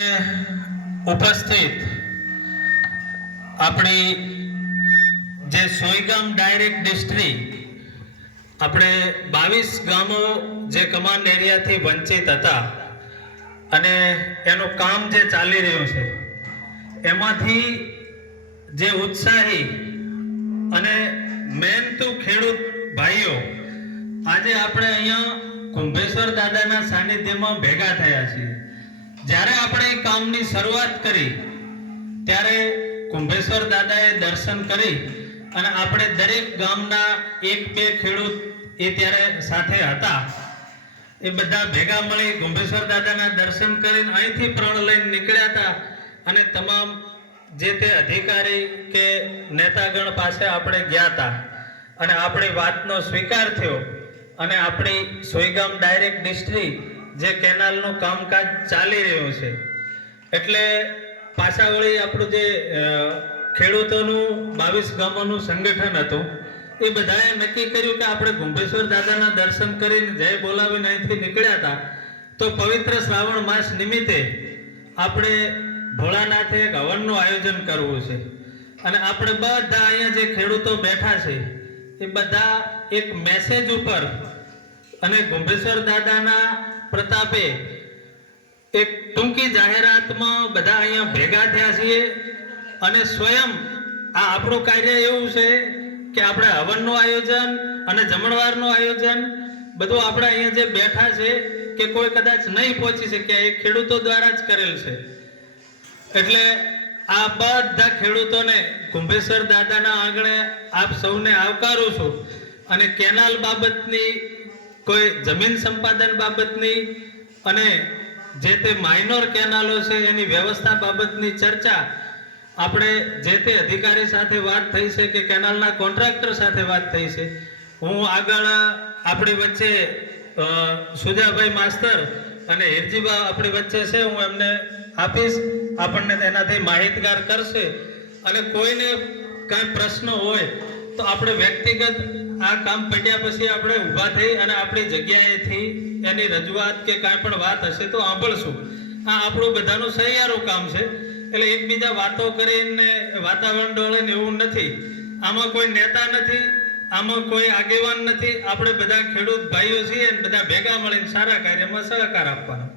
ઉપસ્થિત આપણી જે સોયગામ ડાયરેક્ટ ડિસ્ટ્રિક્ટ આપણે 22 ગામો જે કમાન્ડ એરિયાથી વંચિત હતા અને એનું કામ જે ચાલી રહ્યું છે એમાંથી જે ઉત્સાહી અને મહેનતુ ખેડૂત ભાઈઓ આજે આપણે અહીંયા કુંભેશ્વર દાદાના સાનિધ્યમાં ભેગા થયા છીએ। જ્યારે આપણે એ કામની શરૂઆત કરી ત્યારે કુંભેશ્વર દાદાએ દર્શન કરી અને આપણે દરેક ગામના એક બે ખેડૂત એ ત્યારે સાથે હતા એ બધા ભેગા મળી કુંભેશ્વર દાદાના દર્શન કરીને અહીંથી પ્રણ લઈને નીકળ્યા હતા અને તમામ જે તે અધિકારી કે નેતાગણ પાસે આપણે ગયા હતા અને આપણી વાતનો સ્વીકાર થયો અને આપણી સોયગામ ડાયરેક્ટ ડિસ્ટ્રિક્ટ જે કેનાલનું કામકાજ ચાલી રહ્યું છે એટલે પાછા વળી આપણું જે ખેડૂતોનું 22 ગામોનું સંગઠન હતું એ બધાએ નક્કી કર્યું કે આપણે કુંભેશ્વર દાદાના દર્શન કરીને જય બોલાવીને અહીંથી નીકળ્યા હતા તો પવિત્ર શ્રાવણ માસ નિમિત્તે આપણે ભોળાનાથે એક હવનનું આયોજન કરવું છે અને આપણે બધા અહીંયા જે ખેડૂતો બેઠા છે એ બધા એક મેસેજ ઉપર અને કુંભેશ્વર દાદાના પ્રતાપે એક ટૂંકી જાહેરાતમાં બધા અહીંયા ભેગા થયા છીએ અને સ્વયં આ આપણું કાર્ય એવું છે કે આપણે હવનનું આયોજન અને જમણવારનું આયોજન બધું આપણે અહીંયા જે બેઠા છે કે કોઈ કદાચ નહીં પહોંચી શક્યા એ ખેડૂતો દ્વારા જ કરેલ છે એટલે આ બધા ખેડૂતોને કુંભેશ્વર દાદાના આંગણે આપ સૌને આવકારું છું અને કેનાલ બાબતની કોઈ જમીન સંપાદન બાબતની અને જે તે માઇનોર કેનાલો છે એની વ્યવસ્થા બાબતની ચર્ચા આપણે જે તે અધિકારી સાથે વાત થઈ છે કે કેનાલના કોન્ટ્રાક્ટર સાથે વાત થઈ છે। હું આગળ આપણી વચ્ચે સુજાભાઈ માસ્તર અને હિરજીબા આપણી વચ્ચે છે હું એમને આપીશ આપણને તેનાથી માહિતગાર કરશે અને કોઈને કાંઈ પ્રશ્ન હોય તો આપણે વ્યક્તિગત આ કામ પટ્યા પછી આપણે ઊભા થઈ અને આપણી જગ્યાએથી એની રજૂઆત કે કાંઈ પણ વાત હશે તો સાંભળશું। આ આપણું બધાનું સહિયારું કામ છે એટલે એકબીજા વાતો કરીને વાતાવરણ ડોળે ને એવું નથી। આમાં કોઈ નેતા નથી, આમાં કોઈ આગેવાન નથી, આપણે બધા ખેડૂત ભાઈઓ છીએ બધા ભેગા મળીને સારા કાર્યમાં સહકાર આપવાનો।